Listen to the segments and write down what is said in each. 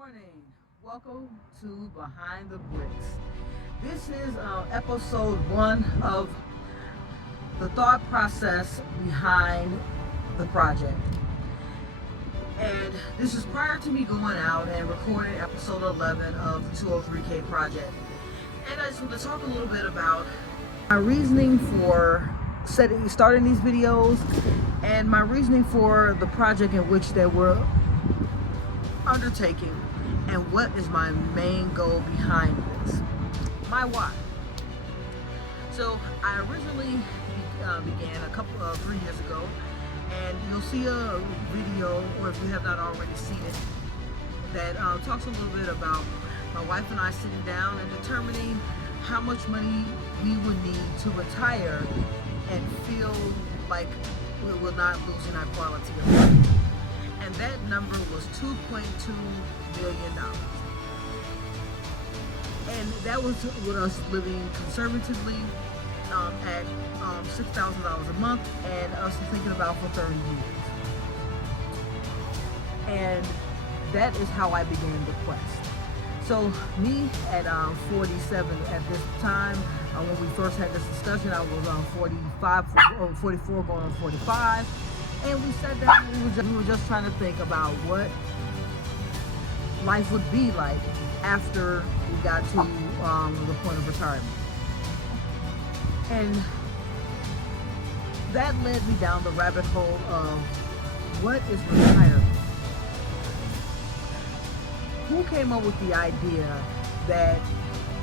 morning. Welcome to Behind the Bricks. This is episode 1 of the thought process behind the project. And this is prior to me going out and recording episode 11 of the 203K project. And I just want to talk a little bit about my reasoning for starting these videos and my reasoning for the project in which they were undertaking, and what is my main goal behind this, my why. So I originally began a couple of 3 years ago, and you'll see a video, or if you have not already seen it, that talks a little bit about my wife and I sitting down and determining how much money we would need to retire and feel like we were not losing our quality of life. And that number was $2.2 million. And that was with us living conservatively at $6,000 a month, and us thinking about for 30 years. And that is how I began the quest. So me at 47 at this time, when we first had this discussion, I was 45 or 44 going on 45. And we sat down and we were just trying to think about what life would be like after we got to the point of retirement. And that led me down the rabbit hole of what is retirement? Who came up with the idea that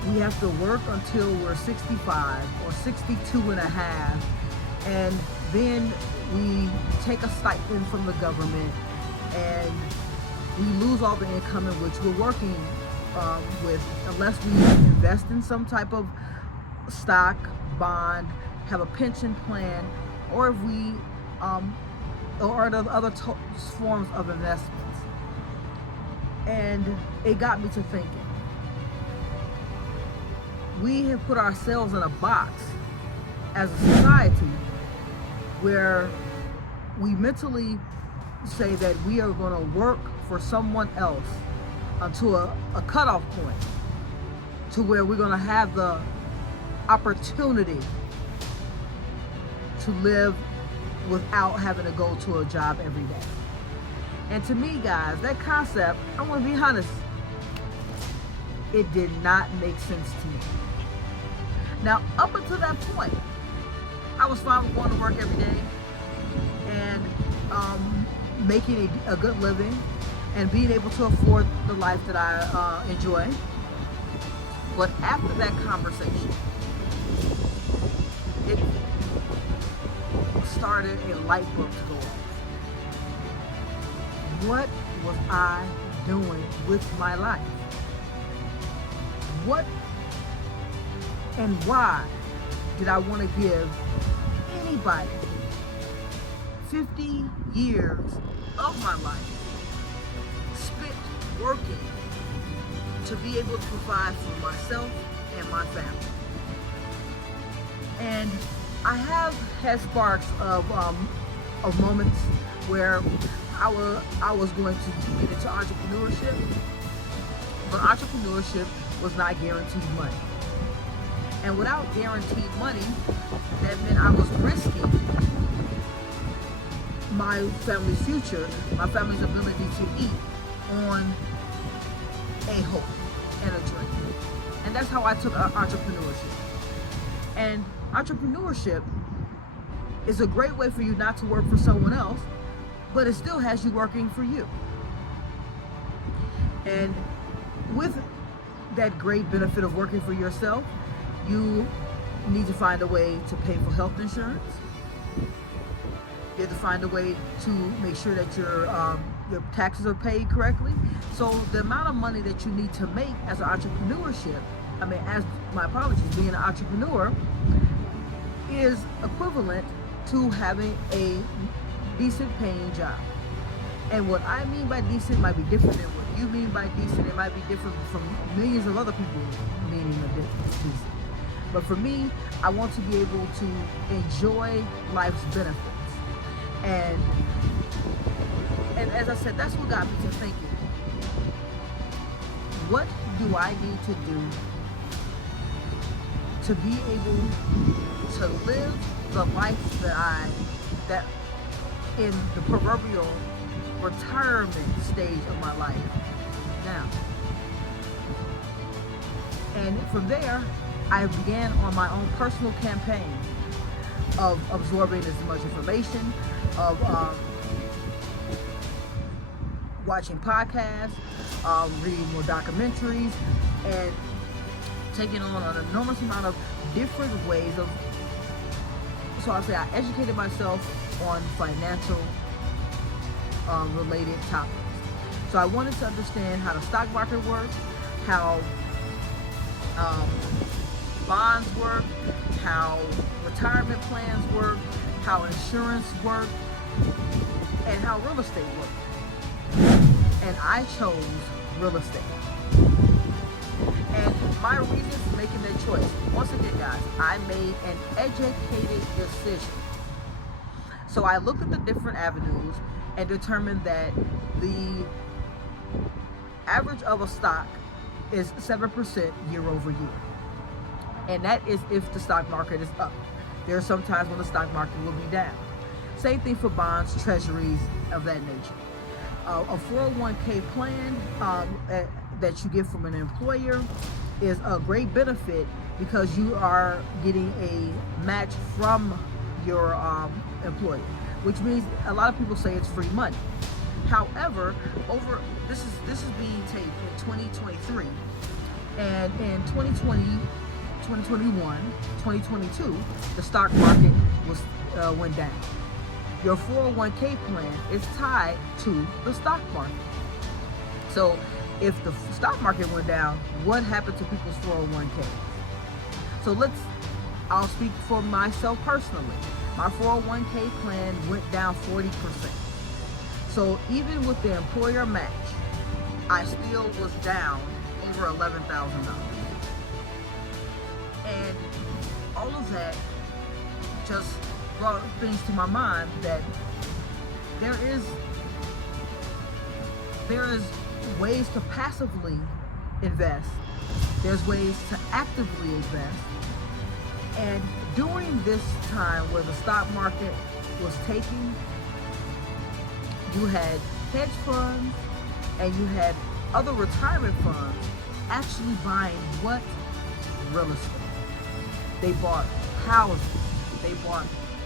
we have to work until we're 65 or 62 and a half, and then we take a stipend from the government and we lose all the income in which we're working with, unless we invest in some type of stock, bond, have a pension plan, or if we or the other forms of investments. And it got me to thinking. We have put ourselves in a box as a society where we mentally say that we are going to work for someone else until a cutoff point, to where we're going to have the opportunity to live without having to go to a job every day. And to me, guys, that concept, I'm going to be honest, it did not make sense to me. Now, up until that point, I was fine with going to work every day and making a good living and being able to afford the life that I enjoy. But after that conversation, it started a light bulb to go off. What was I doing with my life? What and why did I want to give anybody 50 years of my life spent working to be able to provide for myself and my family? And I have had sparks of moments where I was going to get into entrepreneurship, but entrepreneurship was not guaranteed money. And without guaranteed money, that meant I was risking my family's future, my family's ability to eat on a hope and a dream. And that's how I took entrepreneurship. And entrepreneurship is a great way for you not to work for someone else, but it still has you working for you. And with that great benefit of working for yourself, you need to find a way to pay for health insurance. You have to find a way to make sure that your taxes are paid correctly. So the amount of money that you need to make as an entrepreneurship, being an entrepreneur, is equivalent to having a decent paying job. And what I mean by decent might be different than what you mean by decent. It might be different from millions of other people meaning a decent. But for me, I want to be able to enjoy life's benefits. And as I said, that's what got me to thinking. what do I need to do to be able to live the life that in the proverbial retirement stage of my life now. And from there, I began on my own personal campaign of absorbing as much information, of watching podcasts, reading more documentaries, and taking on an enormous amount of different ways of, so I'll say I educated myself on financial related topics. So I wanted to understand how the stock market works, how bonds work, how retirement plans work, how insurance works, and how real estate works. And I chose real estate. And my reason for making that choice, once again guys, I made an educated decision. So I looked at the different avenues and determined that the average of a stock is 7% year over year. And that is if the stock market is up. There are some times when the stock market will be down. Same thing for bonds, treasuries, of that nature. A 401k plan that you get from an employer is a great benefit because you are getting a match from your employer, which means a lot of people say it's free money. However, this is being taped in 2023, and in 2020, 2021, 2022, the stock market went down. Your 401k plan is tied to the stock market. So if the stock market went down, what happened to people's 401ks? So I'll speak for myself personally. My 401k plan went down 40%. So even with the employer match, I still was down over $11,000. And all of that just brought things to my mind that there is ways to passively invest. There's ways to actively invest. And during this time where the stock market was taking, you had hedge funds and you had other retirement funds actually buying what? Real estate. They bought houses. They bought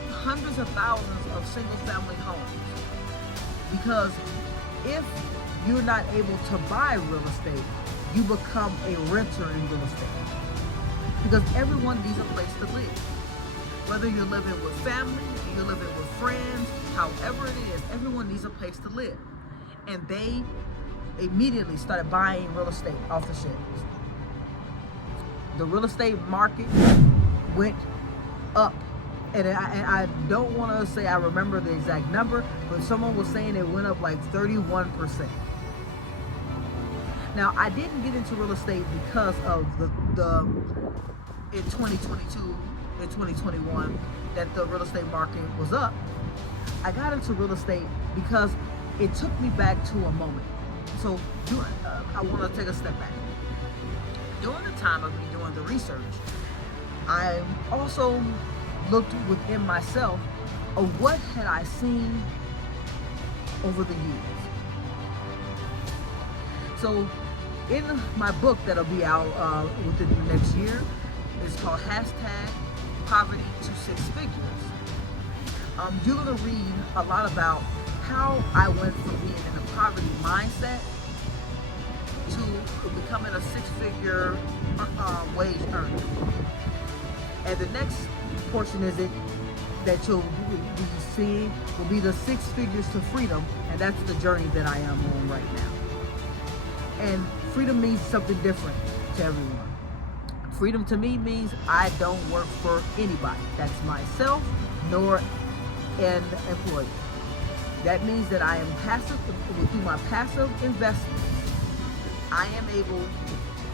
hundreds of thousands of single family homes. Because if you're not able to buy real estate, you become a renter in real estate. Because everyone needs a place to live. Whether you're living with family, you're living with friends, however it is, everyone needs a place to live. And they immediately started buying real estate off the shelves. The real estate market went up. And I don't want to say I remember the exact number, but someone was saying it went up like 31%. Now, I didn't get into real estate because of the in 2022 and 2021 that the real estate market was up. I got into real estate because it took me back to a moment. So I want to take a step back. During the time of me doing the research, I also looked within myself of what had I seen over the years. So in my book that'll be out within the next year, it's called #Poverty to Six Figures. You're gonna read a lot about how I went from being in a poverty mindset to becoming a six-figure wage earner. And the next portion is it that you'll be seeing will be the 6 figures to freedom, and that's the journey that I am on right now. And freedom means something different to everyone. Freedom to me means I don't work for anybody. That's myself nor an employee. That means that I am passive, through my passive investments, I am able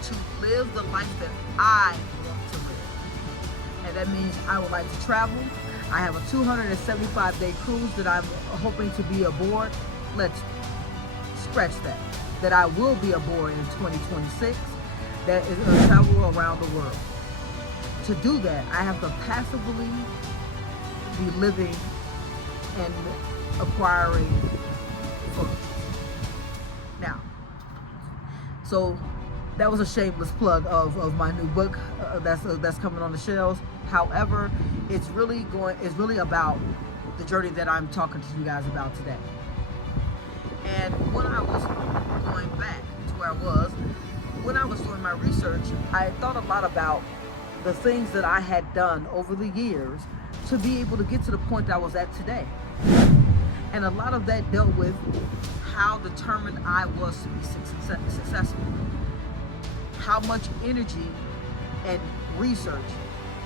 to live the life that I want to live. And that means I would like to travel. I have a 275-day cruise that I'm hoping to be aboard. Let's scratch that. that I will be aboard in 2026 that is going to travel around the world. To do that, I have to passively be living and acquiring funds. Now, so that was a shameless plug of my new book that's coming on the shelves. However, it's really about the journey that I'm talking to you guys about today. And when I was going back to where I was, when I was doing my research, I thought a lot about the things that I had done over the years to be able to get to the point that I was at today. And a lot of that dealt with how determined I was to be successful. How much energy and research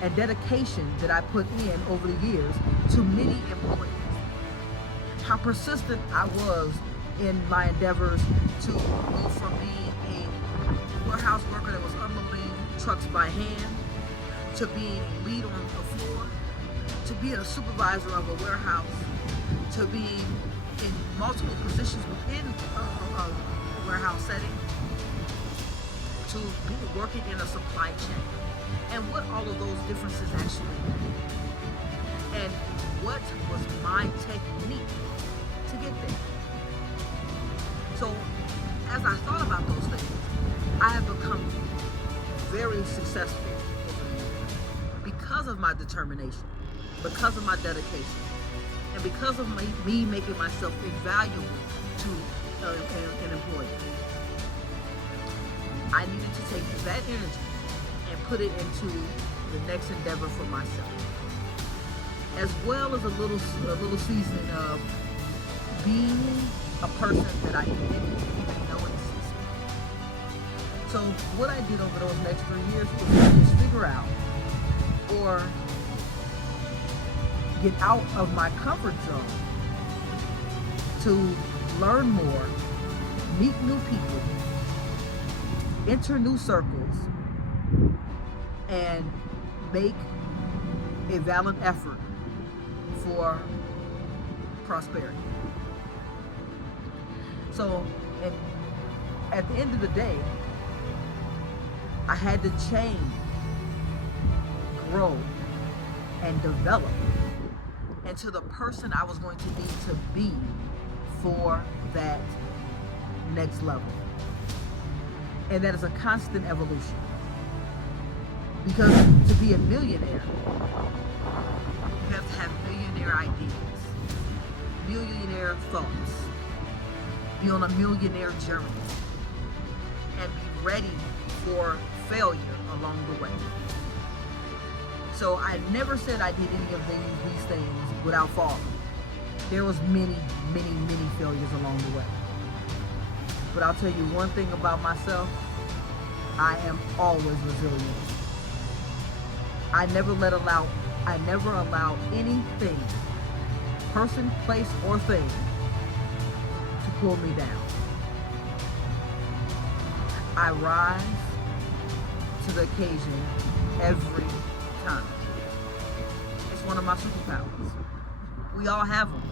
and dedication that I put in over the years to many employees. How persistent I was in my endeavors to go from being a warehouse worker that was unloading trucks by hand, to being a lead on the floor, to being a supervisor of a warehouse, to being in multiple positions within a warehouse setting, to be working in a supply chain, and what all of those differences actually mean, and what was my technique to get there. So as I thought about those things, I have become very successful because of my determination, because of my dedication, and because of me making myself invaluable to an employee. I needed to take that energy and put it into the next endeavor for myself, as well as a little seasoning of being a person that I didn't even know existed. So what I did over those next 3 years was just figure out or get out of my comfort zone to learn more, meet new people, enter new circles, and make a valiant effort for prosperity. So, at the end of the day, I had to change, grow, and develop into the person I was going to need to be for that next level. And that is a constant evolution. Because to be a millionaire, you have to have millionaire ideas, millionaire thoughts, be on a millionaire journey, and be ready for failure along the way. So I never said I did any of these things without falling. There was many failures along the way. But I'll tell you one thing about myself, I am always resilient. I never allow anything, person, place, or thing to pull me down. I rise to the occasion every time. It's one of my superpowers. We all have them.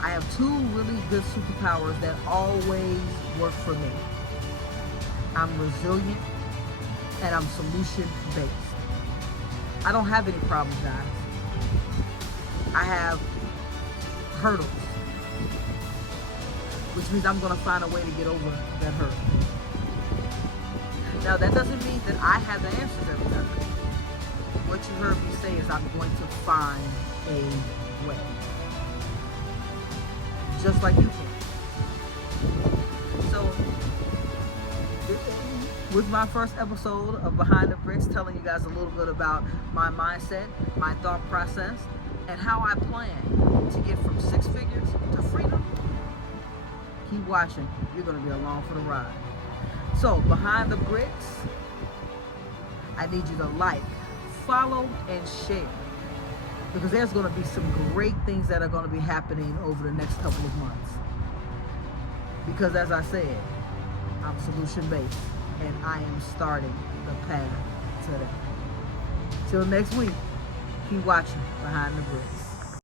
I have two really good superpowers that always work for me. I'm resilient and I'm solution based. I don't have any problems, guys. I have hurdles, which means I'm going to find a way to get over that hurdle. Now, that doesn't mean that I have the answers every time. What you heard me say is I'm going to find a way. Just like you can. So, with my first episode of Behind the Bricks, telling you guys a little bit about my mindset, my thought process, and how I plan to get from 6 figures to freedom, keep watching. You're going to be along for the ride. So, Behind the Bricks, I need you to like, follow, and share. Because there's going to be some great things that are going to be happening over the next couple of months. Because as I said, I'm solution-based, and I am starting the path today. Till next week, keep watching Behind the Bricks.